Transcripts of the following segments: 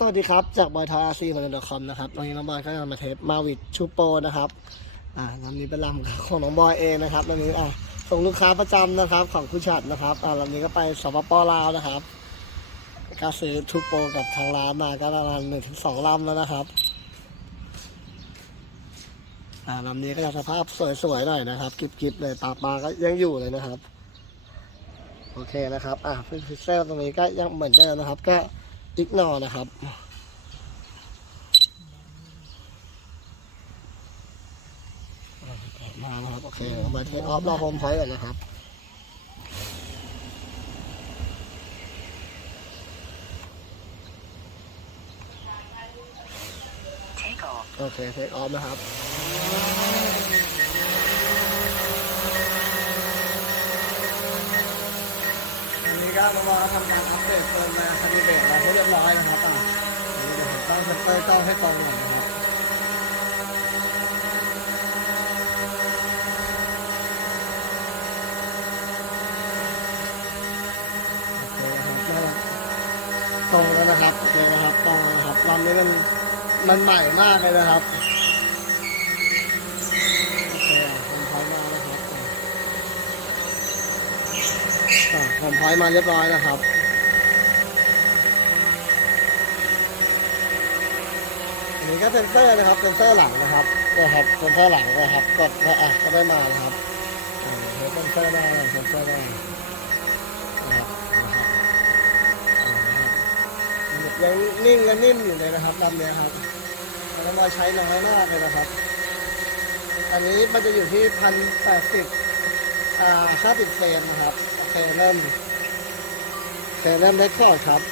สวัสดีครับ จากบอยทอาซีของเดอะคอมนะครับวันนี้น้องบอยก็จะมาเทปมาวิดชูโปนะครับอ่าลำนี้เป็นลำของน้องบอยเองนะครับลำนี้อ่าส่งลูกค้าประจำนะครับของคุณชัดนะครับอ่าลำนี้ก็ไปสปปลาวนะครับก็ซื้อชูโปกับทางร้านมาก็ประมาณหนึ่งถึงสองลำแล้วนะครับอ่าลำนี้ก็จะสภาพสวยๆหน่อยนะครับกริบๆเลยปาปลาก็ยังอยู่เลยนะครับ โอเคนะครับอ่าฟิกเซลตรงนี้ก็ยังเหมือนเดิมนะครับก็ อิกนอนะครับ มาครับ โอเคมาเทคออฟรอโฮมพอยต์ก่อนนะครับโอเคเทคออฟนะครับอันนี้ก็มาว่าทำการอัปเดตเฟิร์มแวร์คันดิเดตแล้วให้เรีย เซตเตอร์กล้องให้ตรงหน่อยนะครับโอเคนะครับก็ตรงแล้วนะครับโอเคนะครับตรงแล้วนะครับลำนี้มันมันใหม่มากเลยนะครับโอเคผมพร้อมมาแล้วครับผมพร้อมมาเรียบร้อยนะครับ อันนี้ก็เซนเซอร์นะครับเซนเซอร์หลังนะครับนะครับเซนเซอร์หลังนะครับกดแล้วอะก็ได้มานะครับเซนเซอร์ได้เซนเซอร์ได้นะครับนะครับอ่านะครับยังนิ่งและนิ่มอยู่เลยนะครับลำเนี้ยครับแล้วมาใช้น้อยมากเลยนะครับ อันนี้มันจะอยู่ที่พันแปดสิบอ่าห้าสิบเฟรมนะครับโอเคเริ่มโอเคเริ่มเล็กคอร์ดครับ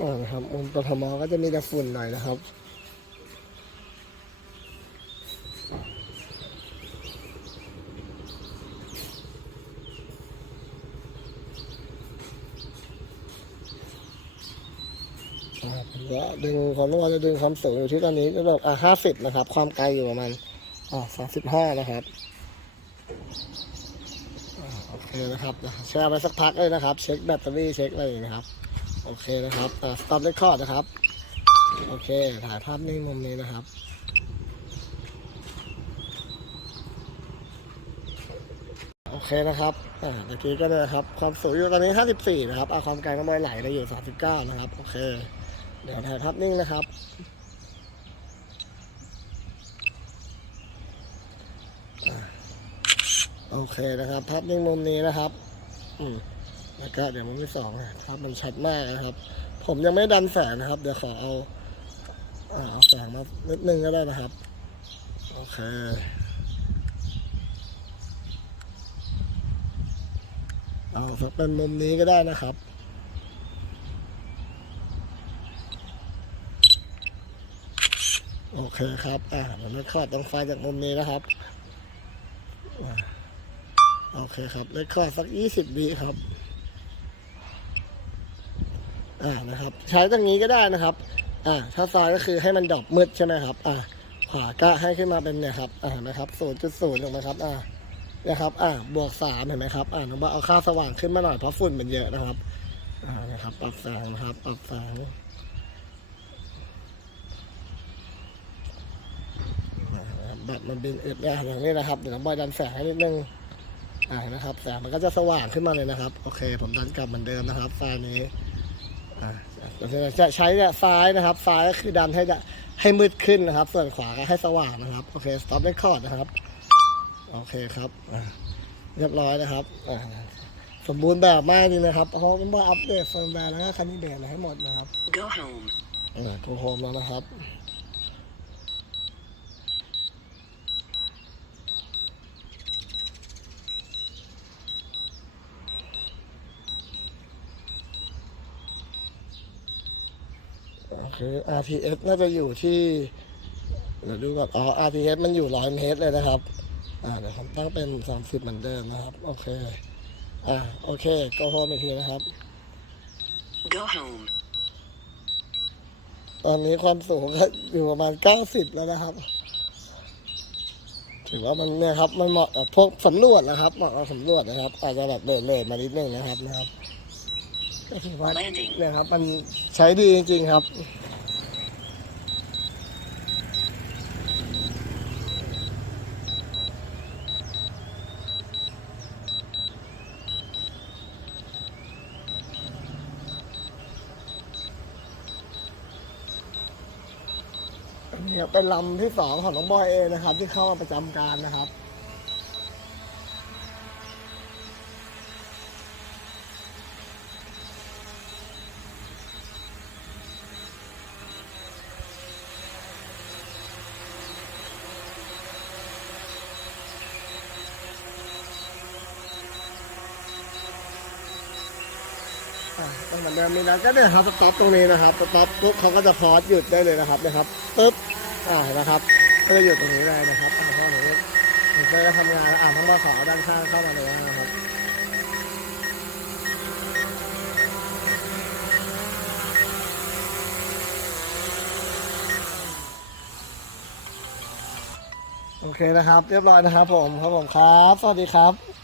อ่านะครับมุมกทมก็จะมีแต่ฝุ่นหน่อยนะครับอ่าผมจะดึงความรู้ว่าจะดึงความสูงอยู่ที่ตอนนี้ระดับอ่าห้าสิบนะครับ ความไกลอยู่ประมาณอ่าสามสิบห้านะครับอโอเคนะครับแช่ไปสักพักเลยนะครับ เช็คแบตเตอรี่เช็คอะไรอย่างเงี้ยนะครับ โอเคนะครับอ่า stop record นะครับ โอเค ถ่ายภาพนิ่งมุมนี้นะครับ โอเคนะครับอ่าเมื่อกี้ก็เลยนะครับ ความสูงอยู่ตอนนี้ 54 นะครับอ่าความไกลน้ำมันไหลเราอยู่ 39 นะครับ โอเค เดี๋ยวถ่ายภาพนิ่งนะครับอโอเคนะครับ ภาพนิ่งมุมนี้นะครับ อืม แล้วก็เดี๋ยวมุมที่สองนะครับมันชัดมากนะครับ ผมยังไม่ดันแสงนะครับ เดี๋ยวขอเอาเอาแสงมานิดนึงก็ได้นะครับ โอเคเอาสักเป็นมุมนี้ก็ได้นะครับโอเคครับ อ่าผมเลคคอดต้งไฟจากมุมนี้นะครับ โอเคครับเลคคอดสักยี่สิบวิครับ อ่านะครับ ใช้ตรงนี้ก็ได้นะครับ อ่าถ้าซ้ายก็คือให้มันดอปมืดใช่ไหมครับ อ่าขวาก็ให้ขึ้นมาเป็นเนี่ยครับ อ่านะครับศูนย์จุดศูนย์ถูกไหมครับ อ่านะครับ อ่าบวกสามเห็นไหมครับ อ่าน้องว่าเอาค่าสว่างขึ้นมาหน่อยเพราะฝุ่นมันเยอะนะครับ อ่านะครับ ปรับแสงนะครับ ปรับแสงนะครับบมันบินอึดนะอย่างนี้นะครับ เดี๋ยวน้องบอยดันแสงให้นิดนึง อ่านะครับ แสงมันก็จะสว่างขึ้นมาเลยนะครับ โอเค ผมดันกลับเหมือนเดิมนะครับไฟล์นี้ จะใช้เนี่ยซ้ายนะครับ ซ้ายก็คือดันให้จะให้มืดขึ้นนะครับ ส่วนขวาก็ให้สว่างนะครับ โอเค stop record นะครับ โอเคครับอ่าเรียบร้อยนะครับอ่าสมบูรณ์แบบมากจริงนะครับ เพราะมันว่าอัปเดตเฟิร์มแวร์แล้วก็คันนี้เดตอะไรให้หมดนะครับ Go home. อ่าทูโฮมแล้วนะครับ โอเค RTS น่าจะอยู่ที่เดี๋ยวดูก่อนอ๋อ RTS มันอยู่ร้อยเมตรเลยนะครับ อ่าเดี๋ยวผมตั้งเป็นสามสิบเหมือนเดิมนะครับ โอเค อ่าโอเค ก็โฮมอีกทีนะครับ Go home. ตอนนี้ความสูงก็อยู่ประมาณเก้าสิบแล้วนะครับ ถือว่ามันเนี่ยครับ มันเหมาะกับพวกสำรวจนะครับ เหมาะกับสำรวจนะครับ อาจจะแบบเลทๆมานิดนึงนะครับนะครับ ก็ถือว่าเนี่ยครับ มันใช้ดีจริงๆครับนนี้ครับเป็นลำที่สองของน้องบอยเองนะครับ ที่เข้ามาประจำการนะครับ ต้องเหมือนเดิมนี่นะก็เนี่ยครับสต็อปตรงนี้นะครับสต็อปปุ๊บเขาก็จะพอสหยุดได้เลยนะครับนะครับปุ๊บอ่านะครับก็จะหยุดตรงนี้ได้นะครับอ่าพอหนูหนูก็จะทำงานอ่าต้งมาขอด้านข้างเข้ามาเลยนะครับโอเคนะครับ เรียบร้อยนะครับผมครับผมครับ สวัสดีครับ